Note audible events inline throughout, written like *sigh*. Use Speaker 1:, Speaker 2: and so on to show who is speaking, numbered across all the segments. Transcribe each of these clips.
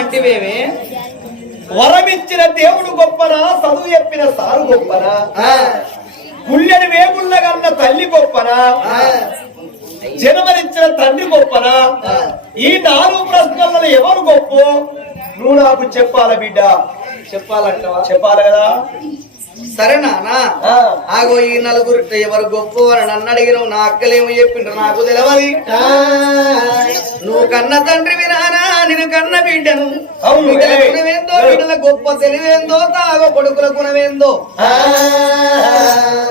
Speaker 1: అంటివేమే
Speaker 2: వరమిచ్చిన దేవుడు గొప్పనా చదువు చెప్పిన సారు గొప్పనా? గుళ్ళని వేగుళ్ళ కన్న తల్లి గొప్పనా? జన్మనిచ్చిన తండ్రి గొప్పనా? ఈ నాలుగు ప్రశ్నలలో ఎవరు గొప్ప? నువ్వు నాకు చెప్పాల బిడ్డ?
Speaker 1: చెప్పాలంటావా?
Speaker 2: చెప్పాలి కదా.
Speaker 1: సరే నానా. ఆగో ఈ నలుగురు ఎవరు గొప్ప అని నన్ను అడిగిన నా అక్కలేమో చెప్పిండ్రు నాకు తెలియదు నువ్వు కన్న తండ్రివి నానా నేను కన్న బిడ్డను. గుణమేందో బిడ్డల గొప్ప తెలివేందో తాగో కొడుకుల గుణమేందో.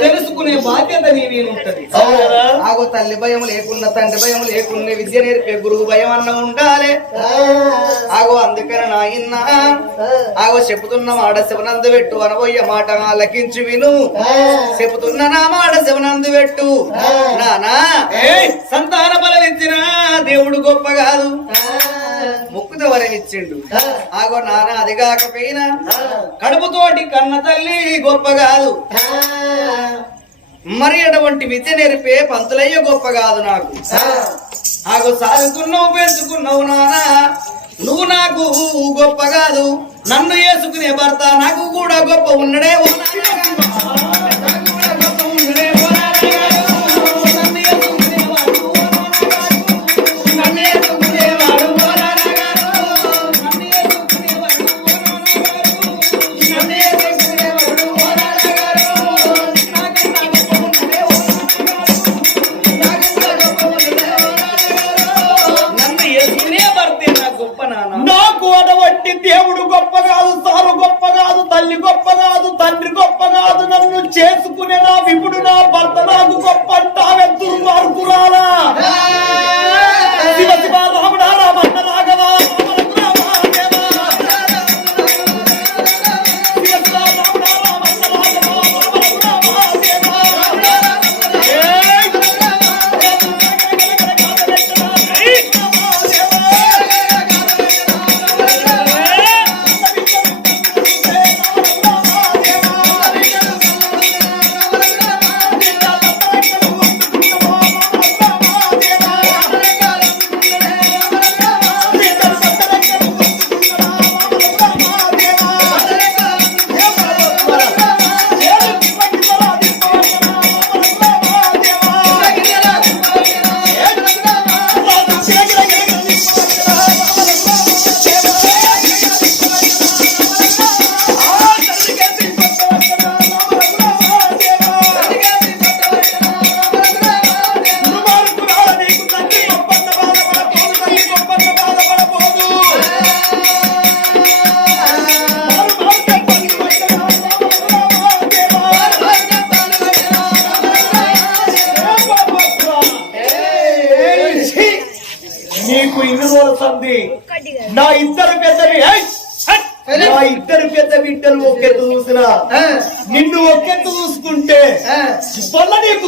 Speaker 1: తెలుసుకునే బాధ్యత నీ మీద ఉంటది
Speaker 2: అవును కదా.
Speaker 1: ఆగో తల్లి భయం లేకున్న తండ్రి భయం లేకున్న విద్య నేర్పే గురువు భయం అన్న ఉండాలి. ఆగో అందుకని నాయన్న ఆగో చెబుతున్న మాట శివనందు పెట్టు అనబోయే మాట లెక్కించి విను. చెబుతున్న నా మాట శివనందు పెట్టు. నానా సంతాన బలం ఇచ్చిన దేవుడు గొప్ప కాదు. ముక్కుత వరం ఇచ్చిండు ఆగో నాన్న అది కాకపోయినా కడుపుతోటి కన్న తల్లి గొప్ప కాదు. మరి అటువంటి విద్య నేర్పే పంతులయ్య గొప్ప కాదు నాకు. ఆగో సాగుకున్నావు పెంచుకున్నావు నానా. నువ్వు నాకు గొప్ప కాదు. నన్ను వేసుకునే భర్త నాకు కూడా గొప్ప ఉన్నడే ఓ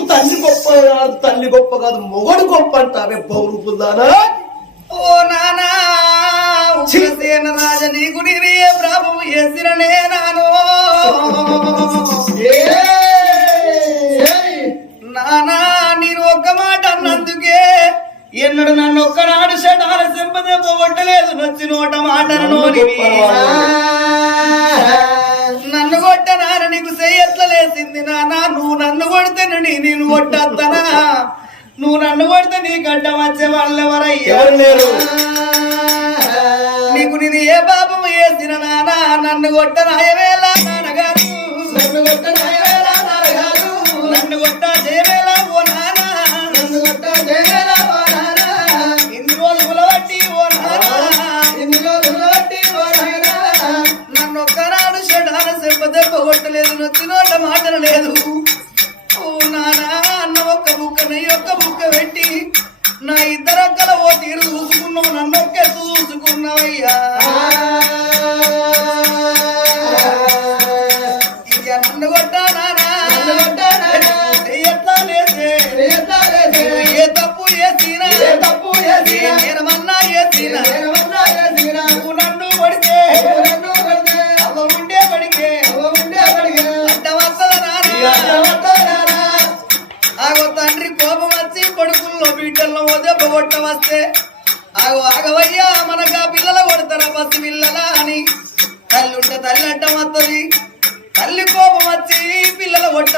Speaker 1: నీకు
Speaker 2: తల్లి గొప్ప కాదు తల్లి గొప్ప కాదు మొగడు గొప్ప అంటావే పౌరుపుందానా
Speaker 1: ఓ నానా ఉగ్రసేన రాజ నీకు నేనే ప్రాపం చేసిననే నాను. నానా నేను ఒక్క మాట అన్నందుకే ఎన్నడు నన్ను ఒక్కనాడు షటాల సింపదెబ్బ కొట్టలేదు నచ్చి నోట మాటను నన్ను కొట్టనార నీకు చెయ్యట్ల లేసింది నానా? నువ్వు నన్ను కొడితే నేను కొట్టద్దనా నువ్వు నన్ను కొడితే నీ గడ్డ వచ్చే వాళ్ళు ఎవరయ్యా? నీకు నేను ఏ పాపం చేసిన నానా? నన్ను కొట్ట నాయవేళ నాన్నగారు. నన్ను కొట్ట నాయవేళ నాన్నగారు. నన్ను కొట్ట జయవేళ ఓ నానా? నన్ను కొట్ట జయవేళ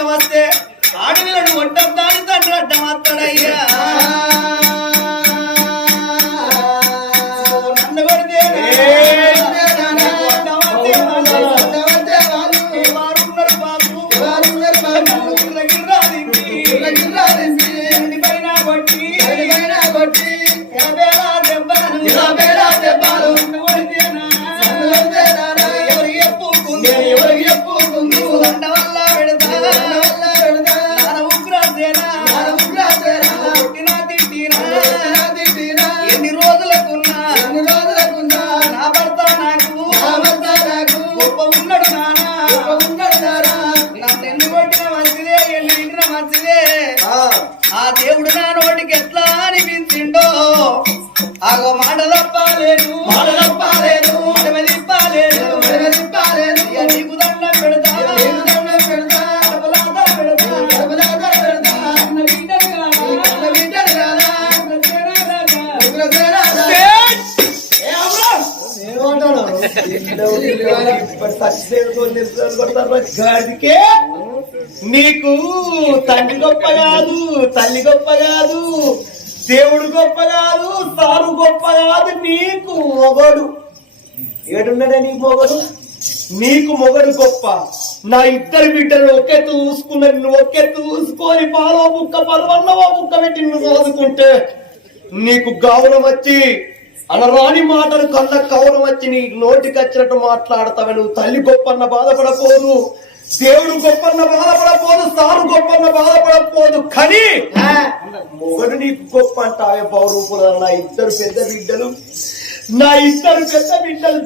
Speaker 1: పిల్లల కొట్ట వస్తే ఆడపిల్లను ఆగో మాట తప్పాలేను
Speaker 2: మాట తప్పాలేను.
Speaker 1: మడమ తిప్పాలేను ఇక నీకు దండం పెడతా. పెడతా. అన్న బిడ్డలు కాదా? అన్న తేడా రాదా?
Speaker 2: గాడికే. నీకు తండ్రి గొప్ప కాదు తల్లి గొప్ప కాదు. దేవుడు గొప్ప కాదు సారు గొప్ప కాదు నీకు మొగడు. ఏడున్నదే నీకు మొగడు? నీకు మొగడు గొప్ప. నా ఇద్దరు బిడ్డలు ఒకెత్తు చూసుకున్న నిన్ను ఒకెత్తు చూసుకొని పాలో ముక్క పలువన్నవో ముక్క పెట్టి నిన్ను చదువుకుంటే నీకు గౌరవం వచ్చి అనరాని మాటలు కళ్ళ కౌరం వచ్చి నీ నోటికి వచ్చినట్టు మాట్లాడతావు నువ్వు. తల్లి గొప్పన్న బాధపడపోదు. దేవుడు గొప్పన్న బాధపడపోదు సారు గొప్పన్న బాధపడపోదు కానీ మొగడు నీకు గొప్ప అంటావే పౌరూపుల నా ఇద్దరు పెద్ద బిడ్డలు. నా ఇద్దరు పెద్ద బిడ్డలు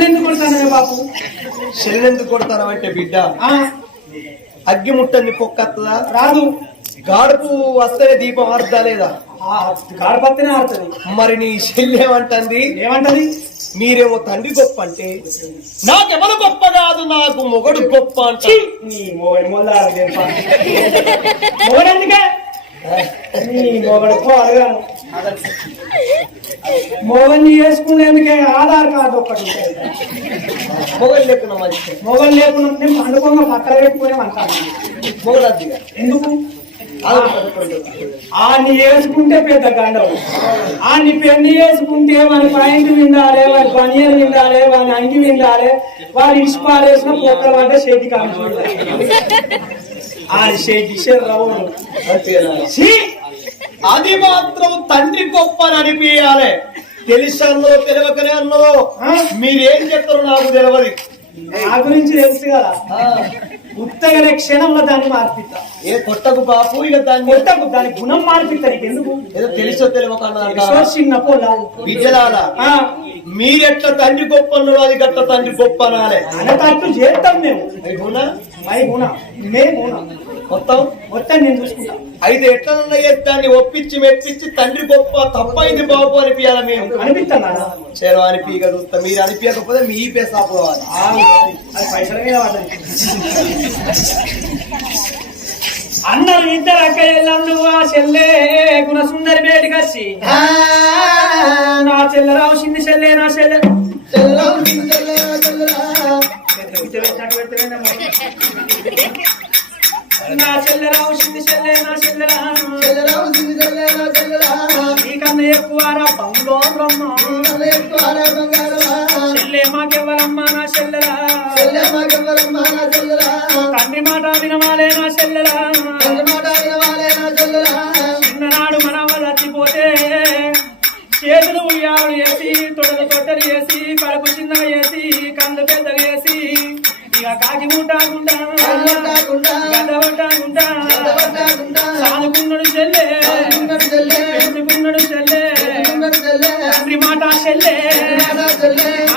Speaker 3: ఎందుకు కొడతాను బాబు?
Speaker 2: శరీరెందుకు కొడతానంటే బిడ్డ. అగ్గి ముట్టని పొక్కత్తదా
Speaker 3: రాదు.
Speaker 2: గాడుపు వస్తేనే దీపం ఆరుదా లేదా?
Speaker 3: ఆ, గాడపత్తినే ఆడుతుంది.
Speaker 2: మరి నీ శల్యమంటుంది?
Speaker 3: ఏమంటది?
Speaker 2: మీరేమో తండ్రి గొప్ప అంటే నాకెవరు గొప్ప కాదు నాకు మొగడు గొప్ప అంట.
Speaker 3: ఛీ! నీ మొగడు మొల్లారు మొగడు ఎందుకే? నీ మొగడు అడగాను మొగల్ని చేసుకునేందుకే ఆధార్ కార్డు ఒక్కటి ఉంటుంది.
Speaker 2: మొగడు లేకున్నా మంచి
Speaker 3: మొగలు లేకుండా ఉంటే పండుకోగా పక్కన పెట్టుకునే అంటాను.
Speaker 2: అద్దిగా
Speaker 3: ఎందుకు? ఆన్ని వేసుకుంటే పెద్ద గండవు ఆన్ని పెళ్ళి చేసుకుంటే వాని పాయింట్ విండాలి వాని పనియలు విండాలి వాని అంగి విండాలి వాడి ఇసుపాలేసిన పొక్కల అంటే చేతి ఆడి చేతి!
Speaker 2: అది మాత్రం తండ్రి గొప్ప అని అనిపించాలి తెలిసి అన్నదో తెలియకనే అన్నదో? మీరేం చెప్తారో నాకు తెలియదు
Speaker 3: నా గురించి తెలుసు కదా. ఉత్తగనే క్షణంలో దాన్ని మార్పిస్తా
Speaker 2: ఏ కొట్టకు బాపు ఇక దాన్ని
Speaker 3: దాని గుణం మార్పిస్తా నీకు ఎందుకు
Speaker 2: ఏదో తెలుసో
Speaker 3: చిన్న
Speaker 2: విద్యలాల మీరెట్లా తండ్రి గొప్ప అది గట్ల తండ్రి గొప్ప అనాలే.
Speaker 3: అనతట్టు చేస్తాం మేము.
Speaker 2: గుణ?
Speaker 3: మై గుణ. మే గుణ.
Speaker 2: మొత్తం
Speaker 3: మొత్తం నేను చూసుకుంటా
Speaker 2: అయితే ఎట్లనన్నా దాన్ని ఒప్పించి మెప్పించి తండ్రి గొప్ప తప్పైంది బాబు అనిపించాలి మేము
Speaker 3: అనిపిస్తాను
Speaker 2: చేరు అనిపించక చూస్తా మీరు అనిపించకపోతే మీ పే సాపోవాలి
Speaker 3: అది పైసల మీద పడ్డది అన్నారు ఇద్దరు అక్క ఎల్లందు ఆ చెల్లె గుణసుందరి బేటికి వచ్చి నా చెల్లె రావుసింది చెల్లె నా చెల్లె పెద్ద పెట్టినట్టు పెడితేనేమో. నా చెల్లె రావుసింది చెల్లె నా చెల్లె నీకన్నా ఎక్కువ రా బంగులో బ్రహ్మ. చెల్లె మాకెవ్వరమ్మా నా చెల్లెలా తండ్రి మాట వినవాలే నా చెల్లెలా చిన్ననాడు మనవలు చచ్చిపోతే చేతులు ఉయ్యాలు వేసి తొడలు తొట్టలు వేసి కడుపు చిన్నగా వేసి కళ్ళు పెద్దగా వేసి సాదుకున్నాడు చెల్లె పెంచుకున్నాడు చెల్లె తండ్రి మాట చెల్లె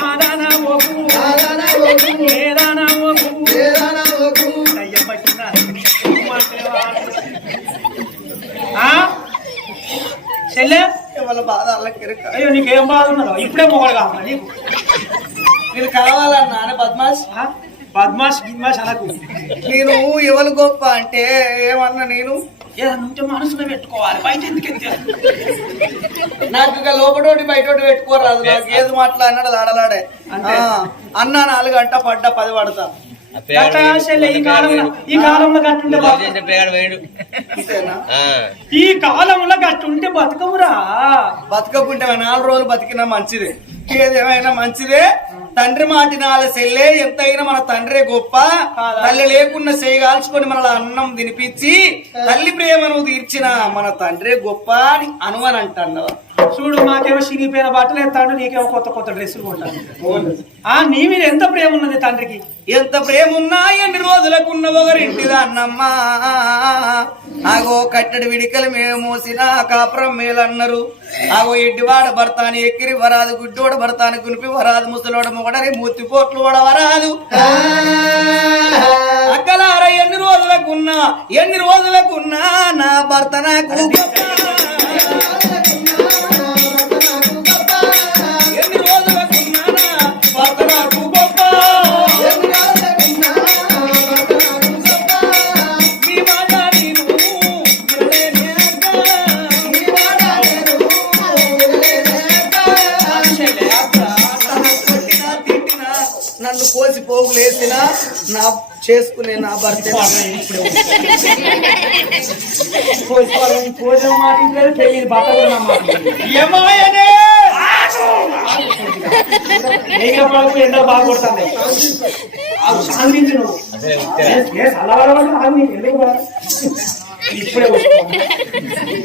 Speaker 3: ఆదానా ఓకు ఏదానా ఆ? చెల్లె?
Speaker 1: బాధ.
Speaker 3: అయ్యో నీకేం బాగున్నదో ఇప్పుడే మొగలు కావాలి నీకు?
Speaker 1: మీరు కావాలన్నా అని బద్మాష్?
Speaker 3: ఆ? బద్మాష్ గిద్మాష్ అనకు
Speaker 1: నేను ఎవరు గొప్ప అంటే ఏమన్నా నేను?
Speaker 3: ఏదన్నా ఉంటే మనసులో పెట్టుకోవాలి. బయట ఎందుకు?
Speaker 1: నాకు ఇక లోపటోటి బయటోటి పెట్టుకోరాదు నాకు ఏది మాట్లాడినాడు ఆడలాడే. అన్నా నాలుగు గంట పడ్డ పది పడతా.
Speaker 3: ఈ కాలంలో ఈ కాలంలో గట్టుంటే బతక-
Speaker 1: అంతేనా?
Speaker 3: ఈ కాలంలో గట్టుంటే బతకమురా
Speaker 1: బతకకుంటే నాలుగు రోజులు బతికినా మంచిదే. ఏదేమైనా మంచిదే. తండ్రి మాటినాల సెల్లే ఎంతైనా మన తండ్రే గొప్ప? తల్లి లేకున్నా చేయి కాల్చుకొని మన అన్నం తినిపించి తల్లి ప్రేమను తీర్చిన మన తండ్రే గొప్ప అని అనువని అంటున్నావా
Speaker 3: చూడు మాకేమో చిరిగిపోయిన బట్టలు ఎత్తాడు నీకేమో కొత్త కొత్త డ్రెస్సులు కొంటాను ఆ నీ మీద ఎంత ప్రేమ ఉన్నది తండ్రికి?
Speaker 1: ఎంత ప్రేమ ఉన్నా ఎన్ని రోజులకున్న ఒకరింటిదా అన్నమ్మా ఆగో కట్టడి విడికలు మేము మోసిన కాపురం మేలన్నారు. ఆగో ఎడ్డివాడ భర్తాని ఎక్కిరి వరాదు గుడ్డోడ భర్తాని కునిపి వరాదు ముసలోడ మొగడని మూతి పోట్లు కూడా వరాదు. అక్కలార ఎన్ని రోజులకున్నా ఎన్ని రోజులకున్నా నా భర్త నాకు చేసుకునే నా భర్త
Speaker 3: ఎండ బాగా కొడుతుంది. శాంతించు నువ్వు. ఎందుకు? ఇప్పుడే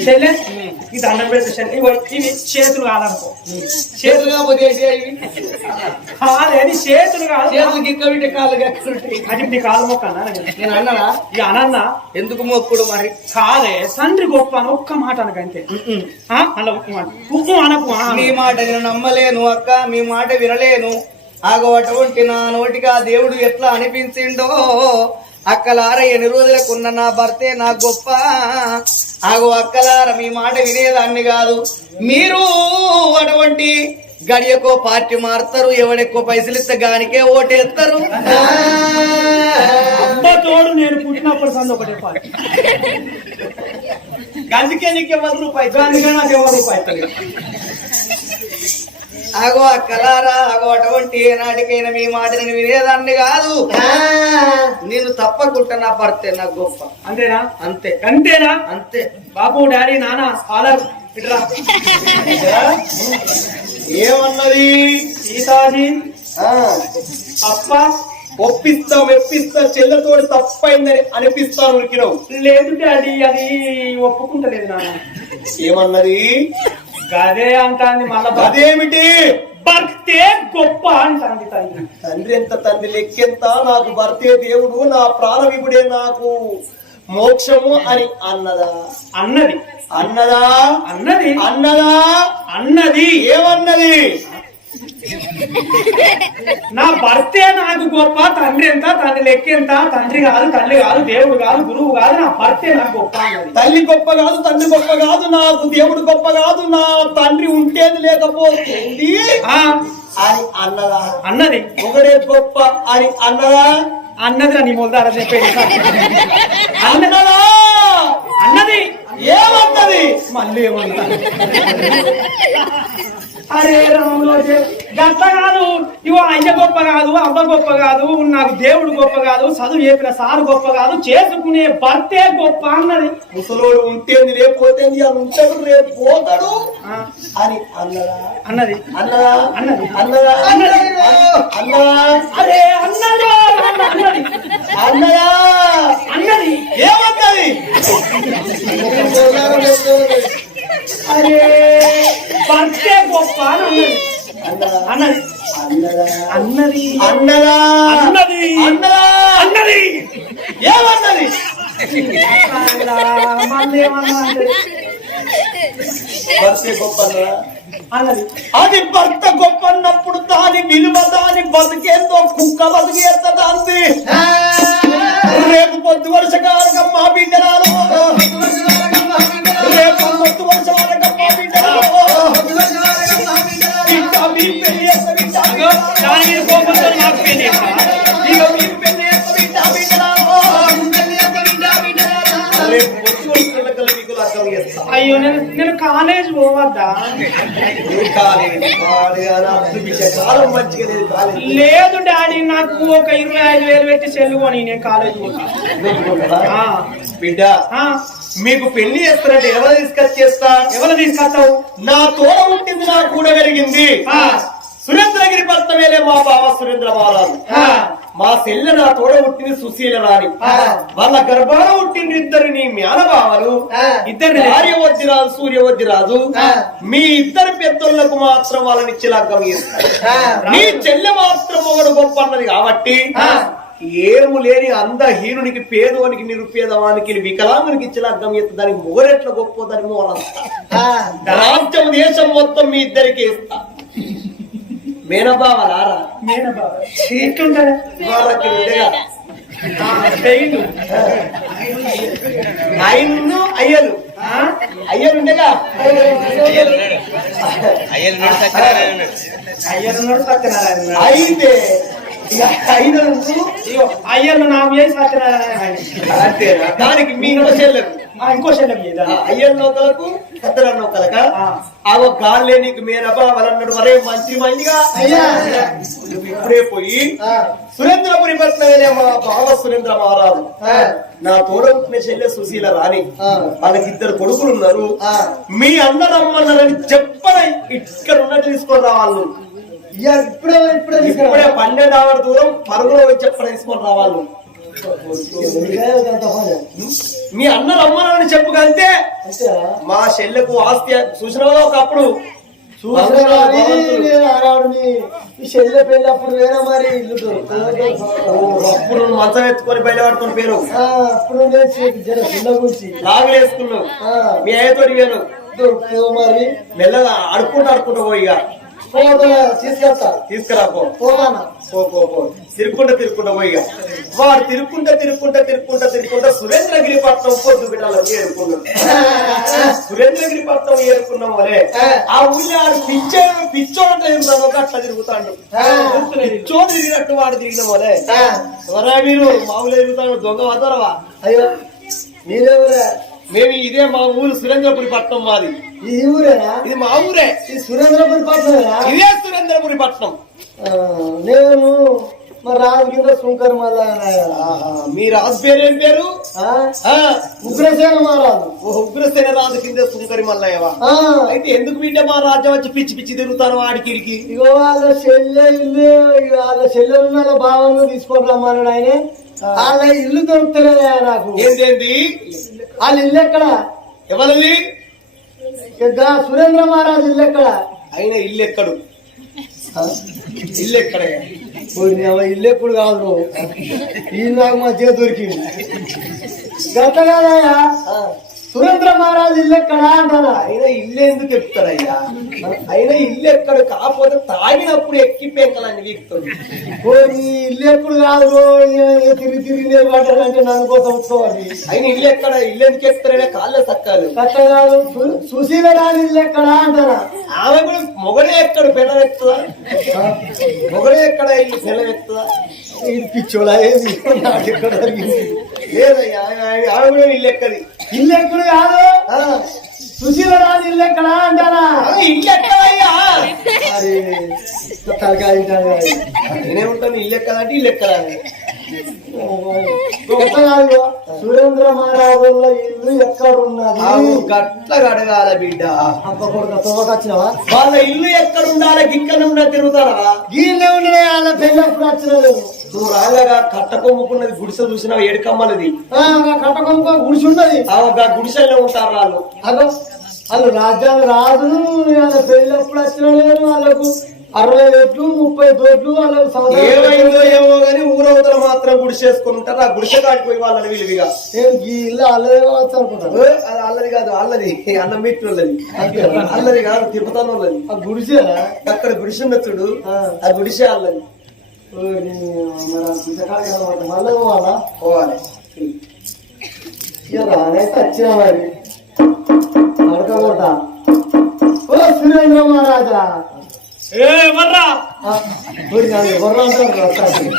Speaker 3: చెల్లె ఈ దండం ఇవి చేతులు కాదనుకో.
Speaker 1: చేతులు కాకపోతే?
Speaker 3: కాదే చేతులు కాదు.
Speaker 1: కాళ్ళు
Speaker 3: అది నీ కాలు మొక్క అన్నా
Speaker 1: నేను అన్నానా?
Speaker 3: ఈ అనన్న.
Speaker 1: ఎందుకు మొక్కుడు మరి?
Speaker 3: కాదే తండ్రి గొప్ప అని ఒక్క మాట అనకు అంతే ఆ? అలా ఒక్క మాట. ఉప్పు అనకు.
Speaker 1: మీ మాట నేను నమ్మలేను అక్క మీ మాట వినలేను. ఆగో అటువంటి నా నోటికి ఆ దేవుడు ఎట్లా అనిపించిండో అక్కలార ఎన్ని రోజులకున్న నా భర్తే నా గొప్ప. ఆగో అక్కలార మీ మాట వినేదాన్ని కాదు. మీరు అటువంటి గడియకో పార్టీ మారుతారు ఎవడెక్కువ పైసలు ఇస్తే గానికే ఓటేస్తారు
Speaker 3: తోడు నేను పుట్టినప్పుడు సంది ఒకటే పాటి
Speaker 1: అందుకే నీకు ఎవరు రూపాయి.
Speaker 3: అందుకే నాకు ఎవరు రూపాయి. *laughs*
Speaker 1: ఆగో అక్కలారా ఆగో అటువంటి ఏనాటికైనా మీ మాట నేను వినేదాన్ని కాదు. నేను తప్పకుండా నా భర్తే నా గొప్ప.
Speaker 3: అంతేనా?
Speaker 1: అంతే.
Speaker 3: అంతేనా?
Speaker 1: అంతే.
Speaker 3: బాబు డాడీ నాన్న ఫాదర్ ఇట్రా.
Speaker 2: ఏమన్నది?
Speaker 3: సీతాజీ
Speaker 2: ఆ,
Speaker 3: అప్ప
Speaker 2: ఒప్పిస్తా మెప్పిస్తా చెల్లెతోటి తప్పైందని అనిపిస్తాను ఉరికినావు
Speaker 3: లేదు డాడీ అది ఒప్పుకుంటలేదు నాన్న.
Speaker 2: ఏమన్నది?
Speaker 3: గదే అంటాంది మళ్ళా
Speaker 2: అదేమిటి
Speaker 3: భర్తే గొప్ప అంటాంది తండ్రి
Speaker 2: తండ్రి ఎంత తండ్రి లెక్కెంత నాకు భర్తే దేవుడు నా ప్రాణవిపుడే నాకు మోక్షము అని అన్నదా?
Speaker 3: అన్నది.
Speaker 2: అన్నదా?
Speaker 3: అన్నది.
Speaker 2: అన్నదా?
Speaker 3: అన్నది.
Speaker 2: ఏమన్నది?
Speaker 3: నా భర్తే నాకు గొప్ప తండ్రి ఎంత తండ్రి లెక్క ఎంత తండ్రి కాదు తల్లి కాదు దేవుడు కాదు గురువు కాదు నా భర్తే నాకు గొప్ప
Speaker 2: తల్లి గొప్ప కాదు తండ్రి గొప్ప కాదు నాకు దేవుడు గొప్ప కాదు నా తండ్రి ఉంటేది లేకపోతుంది. అని అన్నదా?
Speaker 3: అన్నది.
Speaker 2: ఒకడే గొప్ప అని అన్నదా?
Speaker 3: అన్నది నీ మొదల చెప్పేది.
Speaker 2: అన్నదా?
Speaker 3: అన్నది.
Speaker 2: ఏమన్నది?
Speaker 3: మళ్ళీ ఏమన్నా అరే రాములు గట్ల కాదు ఇవో అయ్య గొప్ప కాదు అవ్వ గొప్ప కాదు నాకు దేవుడు గొప్ప కాదు చదువు చెప్పిన సారు గొప్ప కాదు చేసుకునే భర్తే గొప్ప అన్నది.
Speaker 2: ముసలోడు ఉంటేంది లేకపోతేంది అది ఉంటాడు రేపు పోతాడు అని అన్నదా?
Speaker 3: అన్నది.
Speaker 2: అన్నదా?
Speaker 3: అన్నది.
Speaker 2: అన్నదా?
Speaker 3: అన్నది.
Speaker 2: అన్నదా?
Speaker 3: అరే అన్నది? అన్నది.
Speaker 2: అన్నదా?
Speaker 3: అన్నది.
Speaker 2: ఏమన్నది? *laughs*
Speaker 3: అరే భర్తే గొప్ప అని
Speaker 2: అన్నదా.
Speaker 3: అన్నది. అన్నది.
Speaker 2: అన్నదా?
Speaker 3: అన్నది.
Speaker 2: అన్నది?
Speaker 3: అన్నది.
Speaker 2: అన్నదా
Speaker 3: అన్నది
Speaker 2: ఏమన్నది భర్తే గొప్ప అది భర్త గొప్ప అన్నప్పుడు దాని విలువ దాని బతికేందో కుక్క బతికేస్తా అంది రేపు పొద్దు వర్షకాలకం మా బిడ్డరాలు
Speaker 3: అయ్యో నేను నేను కాలేజ్ పోవద్దా?
Speaker 2: లేదు
Speaker 3: డాడీ నాకు ఒక ఇరవై ఐదు వేలు పెట్టి సెల్ నేను కాలేజ్ పోతా.
Speaker 2: బిడ్డ మీకు పెళ్ళి చేస్తారంటే ఎవరు తీసుకొచ్చి చేస్తా?
Speaker 3: ఎవరు తీసుకొస్తావు
Speaker 2: నా తోడ పుట్టింది నాకు కూడా పెరిగింది. సురేంద్రగిరి పట్టణమేలే మా బావ సురేంద్ర మహారాజు మా చెల్లె నా తోడ పుట్టింది సుశీల రాణి. వాళ్ళ గర్భాన పుట్టింది ఇద్దరు నీ మేనబావలు. ఇద్దరు ఆర్యవద్ది రాజు సూర్యవద్ది రాజు. మీ ఇద్దరు పెద్దోళ్ళకు మాత్రం వాళ్ళని ఇచ్చి లగ్గం చేస్తారు నీ చెల్లె మాత్రం ఒకడు గొప్ప అన్నది కాబట్టి. ఏము లేని అందహీనునికి పేదోనికి నిరుపేదవానికి వికలాంగునికి ఇచ్చి లగ్గం చేస్తే దానికి మోరెట్ల గొప్ప దాని మోరంతా
Speaker 3: ఆ,
Speaker 2: రాజ్యం దేశం మొత్తం మీ ఇద్దరికి ఇస్తా. ఆయన్ను అయ్యలు? అయ్యలు ఉండేగా. అయితే
Speaker 3: అయ్యను నా మీద సత్యనారాయణ ఆయన.
Speaker 2: అంతేనా? దానికి మీ చెల్లెకు
Speaker 3: ఆ, ఇంకో చేయదా
Speaker 2: అయ్యల్ నౌకలకు పెద్దల నౌకలక. ఆగో గాల్లే నీకు మేనబా వాళ్ళన్నాడు మరే మంచి మంచిగా ఇప్పుడే పోయి సురేంద్రపురి పట్నమే మా బావ సురేంద్ర మహారాజు. నా తోడబుట్టిన చెల్లె సుశీల రాణి. వాళ్ళకి ఇద్దరు కొడుకులు ఉన్నారు మీ అన్న రమ్మన్నారని చెప్పన ఇక్కడ ఉన్నట్టు తీసుకొని రావాలి.
Speaker 3: ఇప్పుడే ఇప్పుడే
Speaker 2: ఇప్పుడే పన్నెండు అవర్ దూరం పరుగులో వచ్చి తీసుకొని రావాలి. మీ అన్న రమ్మన్నారని చెప్పు కంటే మా చెల్లెకు ఆస్తి చూసినావా ఒకప్పుడు.
Speaker 4: చెల్లె పెళ్ళి అప్పుడు వేరే మరి
Speaker 2: అప్పుడు మంచం ఎత్తుకొని బయలుపడుతున్న పేరు.
Speaker 4: ఆ, అప్పుడు గురించి
Speaker 2: లాగులేసుకున్నావు
Speaker 4: ఆ,
Speaker 2: మీ
Speaker 4: దొరుకుతుంది మరి.
Speaker 2: మెల్లగా అడుక్కుంటూ అడుక్కుంటూ పోయిగా
Speaker 4: పోతా తీసుకెళ్తా.
Speaker 2: తీసుకురా పో
Speaker 4: పోతానా
Speaker 2: పో పో పో. తిరుక్కుంటా తిరుక్కుంటా పోయిగా వాడు తిరుక్కుంటా తిరుక్కుంటా తిరుక్కుంటా తిరుక్కుంటా సురేంద్రగిరి పట్నం పొద్దు బిడ్డలు ఏరుకున్నాడు. సురేంద్రగిరి పట్నం ఏరుకున్నాం వలే ఆ. ఊళ్ళో ఆడు పిచ్చో పిచ్చోడంటే ఒక అట్లా తిరుగుతాడు. పిచ్చో తిరిగినట్టు వాడు తిరిగిన వలే ఎవరా మీరు? మామూలు తిరుగుతాడు దొంగ వదరవా
Speaker 4: అయ్యో మీరెవరా?
Speaker 2: మేము ఇదే మా ఊరు సురేంద్రపురి పట్నం మాది.
Speaker 4: ఈ ఊరేనా?
Speaker 2: ఇది మా ఊరే.
Speaker 4: ఈ సురేంద్రపురి పట్టణమేనా?
Speaker 2: ఇదే సురేంద్రపురి పట్నం
Speaker 4: నేను మరి రాజు కింద శంకర్ మళ్ళా
Speaker 2: మీ రాజు పేరు ఏం పేరు? ఆ,
Speaker 4: ఉగ్రసేన మహారాజు
Speaker 2: ఓ ఉగ్రసేన రాజు కింద సుంకరి మల్లయ్యవా? అయితే ఎందుకు బిడ్డ మా రాజ్యం వచ్చి పిచ్చి పిచ్చి తిరుగుతాను ఆడికిడికి
Speaker 4: ఇగో వాళ్ళ చెల్లె ఇల్లు ఇగో వాళ్ళ చెల్లె వాళ్ళ భావన తీసుకొని రమ్మన్నాడు ఆయన. వాళ్ళ ఇల్లు దొరుకుతలేదా నాకు.
Speaker 2: ఏంటేంటి
Speaker 4: వాళ్ళ ఇల్లు ఎక్కడ?
Speaker 2: ఎవరిది?
Speaker 4: సురేంద్ర మహారాజు ఇల్లు ఎక్కడ?
Speaker 2: అయినా ఇల్లు ఎక్కడు? ఇల్లు ఎక్కడే?
Speaker 4: ఇల్లు ఎప్పుడు కాదు ఈ నాకు మంచిగా దొరికింది. గత కాదయ్యా. సురేంద్ర మహారాజు ఇల్లు ఎక్కడ అంటారా?
Speaker 2: అయినా ఇల్లు ఎందుకు చెప్తారయ్యా అయినా ఇల్లు ఎక్కడు? కాకపోతే తాగినప్పుడు ఎక్కి పెంకలని వీక్తుంది.
Speaker 4: ఇల్లు ఎప్పుడు కాదు? తిరిగి తిరిగి నిలబడ్డారంటే నన్ను కోసం వచ్చేవాడి
Speaker 2: అయినా ఇల్లు ఎక్కడ? ఇల్లు ఎందుకు చెప్తారైనా కాళ్ళ సక్కాలు.
Speaker 4: గత కాదు సుశీల రాని ఇల్లు ఎక్కడ అంటారా?
Speaker 2: ఆమె కూడా మొగడే ఎక్కడు? పిల్లలు ఎక్కుతుందా మొగడే ఎక్కడ? ఇల్లు పిల్లలు ఎక్కుతుందా
Speaker 4: ఇది పిచ్చోలా ఏది నాకు ఎక్కడ జరిగింది
Speaker 2: లేదయ్యా కూడా ఇల్లు ఎక్కది?
Speaker 4: ఇల్లు ఎక్కడ కాదు? సుశీల రాని ఇల్లు ఎక్కడ అంటారా
Speaker 2: ఇల్లు ఎక్కడయ్యా
Speaker 4: తలకాయ తలకాయ.
Speaker 2: నేనేమంటాను ఇల్లు ఎక్కదంటే ఇల్లు
Speaker 4: కాదు. సురేంద్ర మహారాజు ఇల్లు ఎక్కడ ఉన్నది
Speaker 2: ఆమె గట్ల అడగాల బిడ్డ.
Speaker 4: తోవకొచ్చినవా
Speaker 2: వాళ్ళ ఇల్లు ఎక్కడ ఉండాలి గిక్కడ ఉండాలి తిరుగుతారా
Speaker 4: గీళ్ళే ఉండే వాళ్ళ పెళ్ళి ఎప్పుడు వచ్చినలేదు
Speaker 2: నువ్వు రాగాగా కట్ట కొమ్ముకున్నది గుడిసె చూసినావు? ఏడుకమ్మలది.
Speaker 4: కట్టకొంక గుడిసి ఉన్నది.
Speaker 2: ఆ గుడిసెల్లో ఉంటారు వాళ్ళు?
Speaker 4: అదో వాళ్ళు రాజ్యాలు రాజులు వాళ్ళ పెళ్ళి ఎప్పుడు వచ్చినలేదు వాళ్ళకు అరవై దొడ్లు ముప్పై దొడ్లు వాళ్ళకు
Speaker 2: ఏమైందో ఏమో గానీ ఊరవతల మాత్రం గుడిసేసుకొని ఉంటారు. ఆ గుడిసె కాడిపోయి వాళ్ళని విలువిగా
Speaker 4: ఏం ఈ ఇల్లు అల్లదే కావచ్చు అనుకుంటారు.
Speaker 2: అది అల్లది కాదు అల్లది అన్నం మెట్టినది అల్లది కాదు వాళ్ళది
Speaker 4: ఆ గుడిసేనా
Speaker 2: అక్కడ గుడిసె ఉన్నతుడు ఆ. గుడిసె అల్లది
Speaker 4: మళ్ళీ పోవాలా?
Speaker 2: పోవాలి.
Speaker 4: ఇక రానైతే వచ్చిన మరి? అడగబోట ఓ సురేంద్ర మహారాజా.
Speaker 3: ఏ వర్రా
Speaker 4: బొర్ర అంటారు.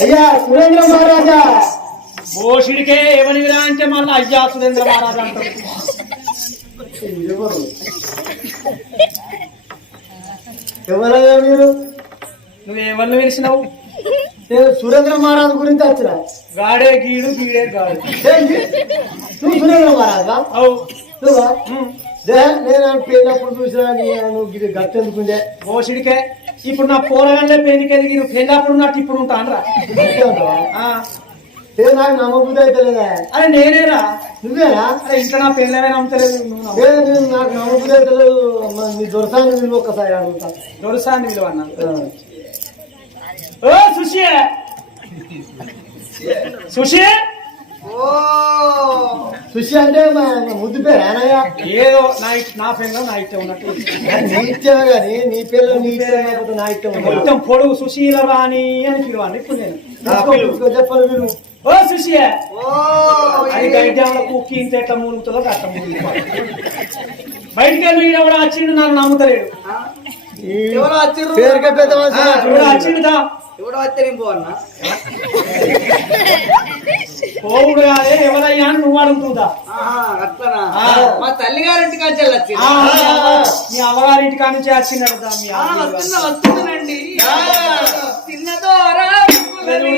Speaker 4: అయ్యా సురేంద్ర మహారాజా.
Speaker 3: ఓషిడికే ఎవరివిరా అంటే మళ్ళీ అయ్యా సురేంద్ర మహారాజ్ అంటారు.
Speaker 4: ఎవరు? ఎవరయ్యా మీరు?
Speaker 3: నువ్వు ఎవరిని పిలిచినావు
Speaker 4: నేను సురేంద్ర మహారాజు గురించి వచ్చిన
Speaker 3: గాడే గీడు గీడే గాడు?
Speaker 4: నువ్వు సురేంద్ర మహారాజా?
Speaker 3: అవు.
Speaker 4: నువ్వా? నేను పెళ్ళప్పుడు చూసినా నువ్వు గిరి గట్టెందుకుండే
Speaker 3: ఓషిడికే ఇప్పుడు నా పోరగానే ఎదిగి నువ్వు పెళ్ళప్పుడు నాకు ఇప్పుడు
Speaker 4: ఉంటావా?
Speaker 3: ఆ,
Speaker 4: ఏ నాకు నమ్మబుద్ధి అయితే లేదా
Speaker 3: అరే నేనేరా?
Speaker 4: నువ్వేనా?
Speaker 3: అరే ఇంట్లో నా పెళ్ళమే నమ్మతలేదు.
Speaker 4: ఏ నేను నాకు నమ్మబుద్ధి అయితే లేదు మ- నీ దొరసాన్ని విలువ ఒక్కసారి అడుగుతా.
Speaker 3: దొరసాన్ని విలువ అన్నా. ఓ సుషి సుషి
Speaker 1: ఓ
Speaker 4: సుషి అంటే ముద్దు పేరు ఏనయ్యా
Speaker 3: ఏదో నా నా పెళ్ళ నా ఇట్టే ఉన్నట్టు
Speaker 4: నీ ఇష్టమే కానీ నీ పేరు నీ ఇష్టం కాకపోతే నా ఇష్టం.
Speaker 3: మొత్తం పొడుగు సుశీల రాణి అని పిలవాలి ఇప్పుడు నేను
Speaker 4: చెప్పలు విను
Speaker 3: ఓ
Speaker 1: ఓ
Speaker 3: అది గైడ్యాంలో కుక్కి ఇంత ఎట్లా మూలుగుతుందో మూలుగు బయటికి వెళ్ళి వచ్చిండు నాకు నమ్ముతలేడు
Speaker 1: ఎవరో వచ్చిర్రు?
Speaker 4: పేరుకే పెద్ద మనిషి
Speaker 1: ఎవడో వచ్చే నేను పోవన్నా
Speaker 3: పోవుడు కాదే ఎవరయ్యా అని నువ్వు అడుగుతుందా?
Speaker 1: ఆహా, అట్లనా. మా తల్లి గారింటికి వచ్చి వెళ్ళొచ్చి
Speaker 3: ఆ, మీ అమ్మగారింటి కాడ నుంచి వచ్చిండడు దా మీ.
Speaker 1: వస్తున్నా వస్తున్నానండి తిన్నదోరా
Speaker 3: లేదు,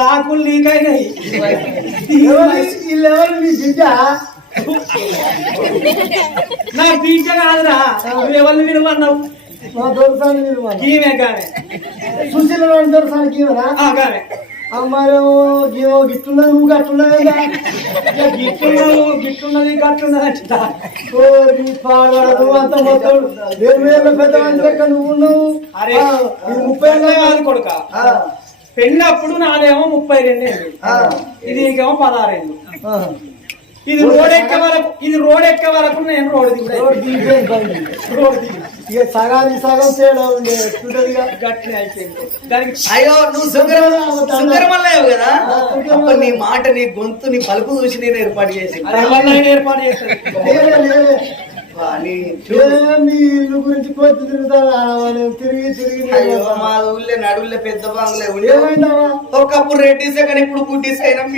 Speaker 3: లాకులు
Speaker 4: ఎవరు వీళ్ళెవరు నీ బిడ్డ?
Speaker 3: నా బీజ కాదురా. ఎవరిని విలువన్నావు?
Speaker 4: మా దొరసాన్ని విలువ
Speaker 3: ఈమె
Speaker 4: సుశీల దొరసానికి అమ్మారేమో గీమో. గిట్టున్నది నువ్వు గట్టున్నది
Speaker 3: ఇక. గిట్టున్నది గిట్టున్నది
Speaker 4: ఓ నీ అంత మొత్తం. వేరు వేల పెద్ద నువ్వు
Speaker 3: అరే
Speaker 4: ముప్పై
Speaker 3: కాదు కొడుక?
Speaker 4: ఆ,
Speaker 3: పెళ్ళప్పుడు నాదేమో ముప్పై రెండు. ఇది ఇంకేమో పదహారు ఏళ్ళు
Speaker 4: ఆ.
Speaker 3: ఇది రోడ్ ఎక్కే వరకు ఇది రోడ్ ఎక్కే వరకు నేను రోడ్
Speaker 4: ఇక సగానికి సగం తేడా ఉండే
Speaker 3: అయిపోయింది.
Speaker 1: అయ్యో నువ్వు కదా? అప్పుడు నీ మాట నీ గొంతు నీ పలుకు చూసి నేను ఏర్పాటు చేసి.
Speaker 3: ఏర్పాటు చేస్తుంది
Speaker 4: లేలే, లేలే.
Speaker 1: వా, నీ
Speaker 4: ఏ, మీ ఇల్లు గురించి కోతి తిరుగుతాను తిరిగి తిరిగి
Speaker 1: మా ఊళ్ళో పెద్ద బంగ్లే ఒకప్పుడు రెడ్డిసే కానీ ఇప్పుడు గుడ్డిస్ అయినా *laughs*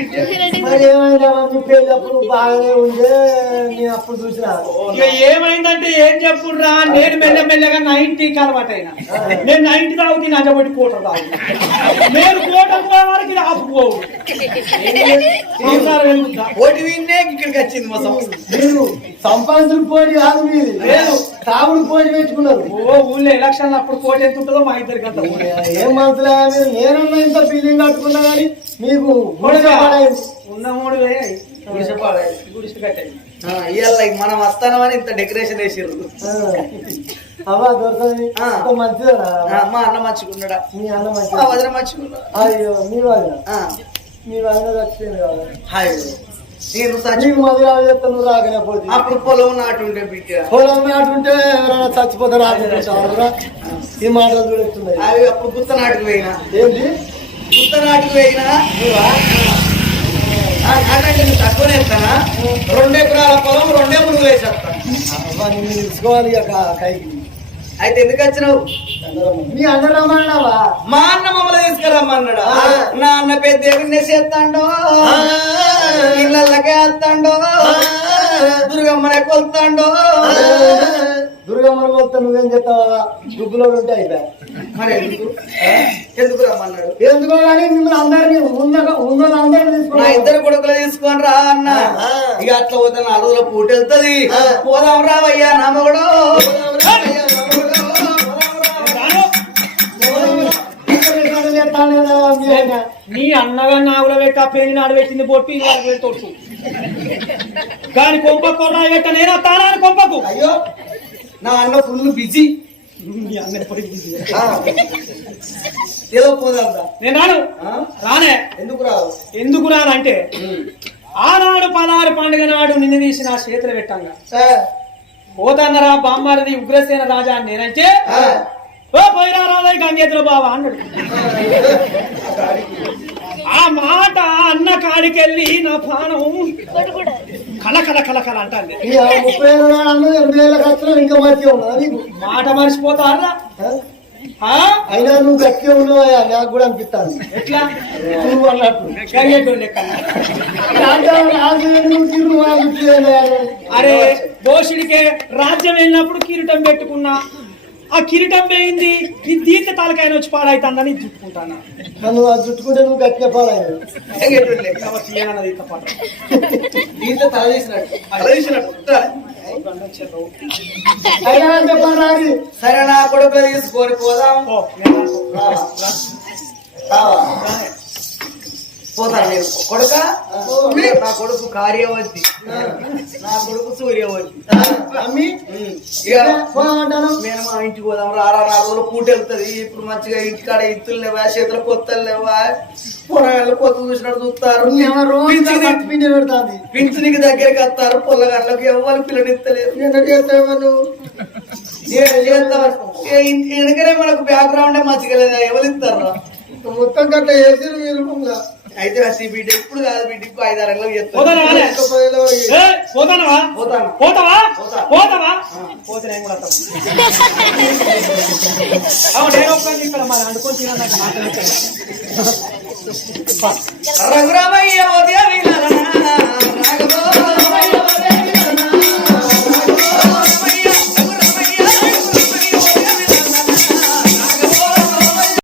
Speaker 4: ఏమైందావా మీ పెళ్ళి అప్పుడు బాగానే ఉండే. నేను అప్పుడు చూసినా?
Speaker 3: ఏమైందంటే ఏం చెప్పుర్రా? నేను మెల్ల మెల్లగా నైన్టీకి అలవాటు అయినా. నేను నైన్టీ తాగుతీ నజబట్టి కోట తాగు. నేను కోట వరకు ఆపుకోవు. వెళ్తుందా?
Speaker 1: ఓటి విన్నే ఇక్కడికి వచ్చింది మా సంస్థ.
Speaker 4: మీరు సంపాదించిన పోటీ కాదు మీది.
Speaker 3: లేదు.
Speaker 4: తాగుడు పోటీ పెట్టుకున్నారు.
Speaker 3: ఓ ఊళ్ళో ఎలక్షన్ అప్పుడు కోట ఎంత ఉంటుందో మా ఇద్దరికి అంత.
Speaker 4: ఏం మనసులే మీరు నేనన్నా ఇంత బిల్డింగ్ కట్టుకున్నా కానీ మీకు.
Speaker 3: ఉన్న మూడు.
Speaker 1: గుడిసె
Speaker 3: కట్టాయి
Speaker 1: ఇవాళ మనం వస్తానమని ఇంత డెకరేషన్ వేసిర్రు.
Speaker 4: ఆ. అవ్వా దొరకని
Speaker 1: ఆ, మా అన్న మంచిగున్నాడా?
Speaker 4: మీ అన్న
Speaker 1: మా
Speaker 4: మంచిది
Speaker 1: వదిన మంచిగున్నాడా?
Speaker 4: అయ్యో మీ వాళ్ళ
Speaker 1: నేను
Speaker 4: నువ్వు రాకనే పోతే.
Speaker 1: అప్పుడు పొలం నాటుండే బిడ్డ.
Speaker 4: పొలం నాటుంటే ఎవరైనా చచ్చిపోతే రాకుండా ఈ మాటలు చూడొస్తున్నాయి
Speaker 1: అవి అప్పుడు గుత్త నాటుకు పోయినా.
Speaker 4: ఏంటి
Speaker 1: గుత్త నాటుకు పోయినా నాటంటే తక్కువనే ఇస్తానా రెండు ఎకరాల పొలం రెండే మునుగు వేసేస్తాను
Speaker 4: తీసుకోవాలి కైకి.
Speaker 1: అయితే ఎందుకు వచ్చినావు?
Speaker 4: మీ అన్న రమ్మన్నావా?
Speaker 1: మా అన్న మమ్మల్ని తీసుకురమ్మన్నాడా. నా అన్న పెద్ద ఎగురినే చేస్తాడో? ఇళ్ళకే వస్తాడో దుర్గమ్మనే కొలుతాడో
Speaker 4: దుర్గమ్మను పోతే నువ్వేం చెప్తావా దుబ్బులో ఉంటే అయిపోయా.
Speaker 1: మరి ఎందుకు? ఎందుకు రమ్మన్నాడు?
Speaker 4: ఎందుకో కానీ మిమ్మల్ని అందరినీ ఉన్న ఉన్న అందరినీ
Speaker 1: నా ఇద్దరు కొడుకులు తీసుకొని రా అన్న. ఇక అట్లా పోతే నాలుగు రోజుల పూట వెళ్తుంది. పోదాం రావయ్యా
Speaker 3: నీ అన్నగా నాగులో పెట్టి పేరు నాడు పెట్టింది బొట్టు ఇది వరకు పెట్టొచ్చు కానీ కొంప కొర్రా పెట్ట నేను తానాన్ని కొంపకు.
Speaker 1: అయ్యో నా అన్న ఫుల్ బిజీ
Speaker 3: నీ అన్న?
Speaker 1: ఏదో పోదాం.
Speaker 3: నేను రాను.
Speaker 1: ఎందుకు రావు?
Speaker 3: ఎందుకు రానంటే ఆనాడు పదహారు పండుగ నాడు నిన్ను తీసి నా చేతులు పెట్టంగా పోతన్నరా బామ్మారిది ఉగ్రసేన రాజా అని నేనంటే. ఓ పోయిరా రాజా గంగేతుల బావా అన్నాడు. ఆ మాట అన్న కాడికెళ్ళి నా ప్రాణం కల కల కల కల అంటాంది.
Speaker 4: ఇక ముప్పై ఏళ్ళ నాడు ఎనభై ఏళ్ళ ఖర్చులు ఇంకా మంచిగా ఉన్నదా నీకు?
Speaker 3: మాట మర్చిపోతారా?
Speaker 4: అయినా నువ్వు గట్టిగా ఉన్నావా నాకు కూడా అనిపిస్తాను
Speaker 3: ఎట్లా?
Speaker 4: నువ్వు అన్నట్టు?
Speaker 3: అరే దోషుడికే రాజ్యం వెళ్ళినప్పుడు కిరీటం పెట్టుకున్నా ఆ కిరీటం పోయింది నీ దీర్ఘ తాలకాయన వచ్చి పాడైతుందని చుట్టుకుంటానా
Speaker 4: నన్ను అది చుట్టుకుంటే నువ్వు గట్టిగా
Speaker 1: దీంతో తల తల
Speaker 4: రాజు
Speaker 1: సరే నా కొడుకులు తీసుకొని పోదాం
Speaker 3: ఓ, నేను రాను.
Speaker 1: రావా? రావా? పోతాను నేను కొడుక నా కొడుకు కార్యవతి నా కొడుకు
Speaker 4: పోమంటాను
Speaker 1: నేను మా ఇంటికి పోదాం రారా నాలుగు రోజులు పూట వెళ్తుంది. ఇప్పుడు మంచిగా ఇంటికాడ ఇత్తులు లేవా చేతులు కొత్తలు లేవా? పొరగాళ్ళు కొత్త చూసినట్టు చూస్తారు. పింఛనికి దగ్గరికి వస్తారు. పొల్లగాళ్ళకి ఎవరు పిల్లనిస్తలేరు
Speaker 4: ఎందుకు చేస్తావు నువ్వు?
Speaker 1: నేను చేస్తాను. ఏ ఇంటి వెనకనే మనకు బ్యాక్గ్రౌండ్ మంచిగా లేదా? ఎవరు ఇస్తారు
Speaker 4: మొత్తం గట్ల వేసి మీరు
Speaker 1: అయితే అసలు ఎప్పుడు కాదు బిడ్డ ఇప్పుడు
Speaker 4: ఐదు
Speaker 3: ఆరు పోతానవా? పోతావా? పోతావా? పోతే నేను కూడా *laughs* నేను ఒక్కని ఇక్కడ మరి అనుకొని తినడానికి మాట్లాడతాను.
Speaker 1: రఘురామయ్య